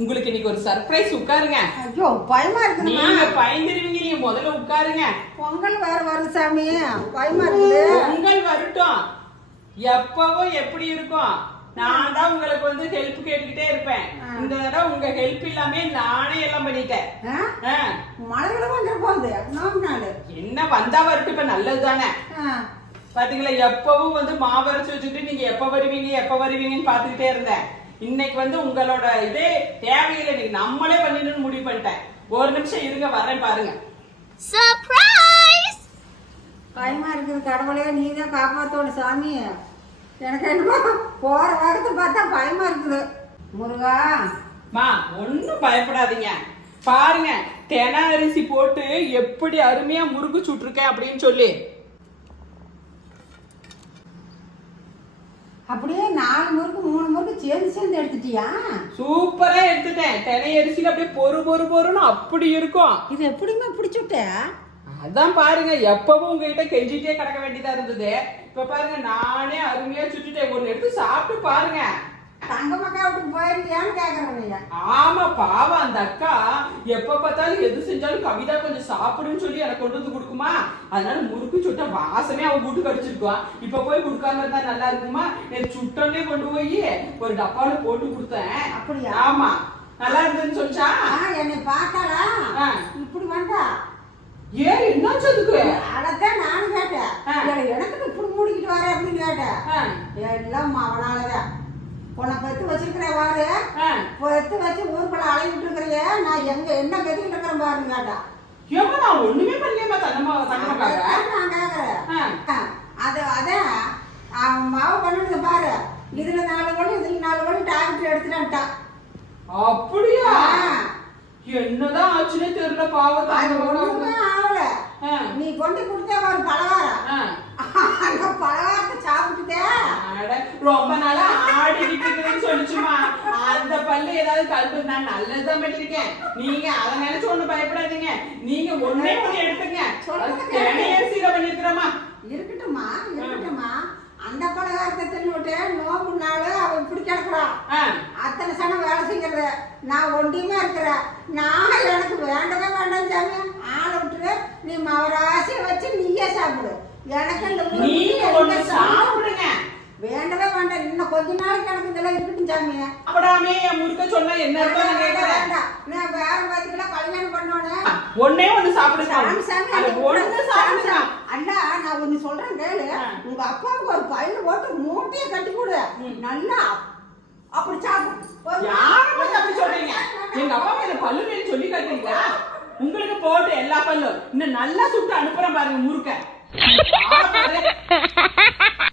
உங்களுக்கு இன்னைக்கு ஒரு சர்ப்ரைஸ் உட்காருங்க. ஐயோ பயமா இருக்குதுமா? நீங்க பயந்துருவீங்க நீங்க முதல்ல உட்காருங்க. பொங்கல் வேற வருது சாமி. பயமா இருக்குது. பொங்கல் வரட்டும். எப்பவோ எப்படி இருக்கும்? நான் தான் உங்களுக்கு வந்து ஹெல்ப் கேட்டுக்கிட்டே இருப்பேன். இந்த தடவை உங்க ஹெல்ப் இல்லாம நானே எல்லாம் பண்ணிட்டேன். வந்துட போகுது. நோம்பு நாள். என்ன வந்தா வரட்டும் இப்ப நல்லது தானே. பாத்தீங்களா எப்பவும் வந்து மாவரைச்சு வச்சுட்டு நீங்க எப்ப வருவீங்க எப்ப வருவீங்கன்னு பாத்துக்கிட்டே இருந்தேன். இன்னைக்கு வந்து உங்களோட இதே தேவையில்லை. நீங்க நம்மளே பண்ணிடணும்னு முடிவு பண்ணிட்டேன். ஒரு நிமிஷம் இருங்க வரேன் பாருங்க. Surprise! பயமா இருக்குது கடவுளே நீ தான் காப்பாத்தோட சாமி. எனக்கு என்னமோ போற வேகத்தை பார்த்தா பயமா இருக்குது. முருகா. மா ஒண்ணும் பயப்படாதீங்க. பாருங்க தென அரிசி போட்டு எப்படி அருமையா முறுக்கு சுட்டிருக்கேன் அப்படின்னு சொல்லி. அப்படியே நாலு முறுக்கு மூணு முறுக்கு சேர்ந்து சேர்ந்து எடுத்துட்டியா? சூப்பரா எடுத்துட்டேன். தெனை அரிசியில அப்படியே பொறு பொறு பொறுன்னு அப்படி இருக்கும். இது எப்படிமா பிடிச்சுட்ட அதான் பாருங்க எப்பவும் உங்ககிட்ட கெஞ்சிட்டே கிடக்க வேண்டியதா இருந்தது. இப்ப பாருங்க நானே அருமையா சுட்டுட்டேன். ஒண்ணு எடுத்து சாப்பிட்டு பாருங்க. தங்க மக்கா விட்டு போயிருக்கியான்னு கேக்குறேன் ஆமா பாவம் அந்த அக்கா. எப்ப பார்த்தாலும் எது செஞ்சாலும் கவிதா கொஞ்சம் சாப்பிடுன்னு சொல்லி எனக்கு கொண்டு வந்து கொடுக்குமா? அதனால முறுக்கு சுட்ட வாசமே அவன் வீட்டு கடிச்சிருக்குவான் இப்ப போய் கொடுக்காம இருந்தா நல்லா இருக்குமா? எனக்கு சுட்டனே கொண்டு போய் ஒரு டப்பால போட்டு கொடுத்தேன். அப்படியா? ஆமா. நல்லா இருந்ததுன்னு சொல்லிச்சா? என்னை பார்த்தாளா. இப்படி வந்தா? ஏன் என்னாச்சு அதுக்கு? அதைத்தான் நானும் கேட்டேன். எனக்கு இப்படி மூடிக்கிட்டு வர அப்படின்னு கேட்டேன். எல்லாம் அவனாலதான். உன்னை பெத்து வச்சிருக்கிற வாரு ஆ. பெத்து வச்சு ஊருக்குள்ள அலைஞ்சிட்டு இருக்கிறிய நான் எங்க என்ன கட்டிட்டு இருக்கிறேன் பாருன்னு கேட்டா. ஏம்மா நான் ஒண்ணுமே பண்ணலையேம்மா தங்கம்மா அதான் நான் கேக்குறேன். அது அதான் மாவு பண்ணிட்டு பாரு. இதுல நாலு மணி இதுல நாலு மணி டாக்டர் எடுத்துட்டான்ட்டா. அப்படியா. என்னதான் ஆச்சுன்னே தெரியல பாவம் அது தங்கம்மா. ஒண்ணுமே ஆகல. நீ கொண்டு கொடுத்த ஒரு பலகாரம். ஆ. அந்த சாப்பிட்டுட்டே ரொம்ப நாளா ஆடிக்கிட்டு இருக்குதுன்னு சொல்லிச்சுமா. அந்த பல்லு ஏதாவது கழுத்து நான் நல்லதுதான் பண்ணிருக்கேன் நீங்க அதை நினைச்சு ஒண்ணு பயப்படாதீங்க. நீங்க ஒண்ணே ஒண்ணு எடுத்துங்க. தேனையரிசியில பண்ணிருக்கிறோமா இருக்கட்டும்மா இருக்கட்டும்மா. அந்த பலகாரத்தை தின்னுட்டு நோம்பு நாள் அவன் கிடக்குறான் அத்தனை சனம் வேலை செய்யறது நான் ஒண்டியுமா இருக்கிறேன்? நான் எனக்கு வேண்டவே வேண்டாம் சாமி. ஆளை விட்டுரு. நீ மவராசியை வச்சு நீயே சாப்பிடு. எனக்கு இந்த முறுக்கு நீங்க எந்த ஒண்ணு சாப்பிடும் சாப்பிடுங்க வேண்டவே வேண்டாம் இன்னும் கொஞ்ச நாளைக்கு எனக்கு இதெல்லாம் இருக்கட்டும் சாமி. சாப்பிடாமே என் முறுக்க சொன்னா என்ன நான் வேற பாத்துக்கெல்லாம் கல்யாணம் பண்ணோன்னு. ஒண்ணே ஒண்ணு சாப்பிடுங்க. அண்ணா நான் ஒண்ணு சொல்றேன் கேளு. உங்க அப்பாவுக்கு ஒரு பையன் போட்டு மூட்டையை கட்டி கொடு. நல்லா அப்படி சாப்பிடு. யாரை பத்தி அப்படி சொல்றீங்க? எங்க அப்பா மேல பல்லு மேல சொல்லி காட்டுறீங்களா? உங்களுக்கு போட்டு எல்லா பல்லும். இன்னும் நல்லா சுட்டு அனுப்புறேன் பாருங்க முறுக்க.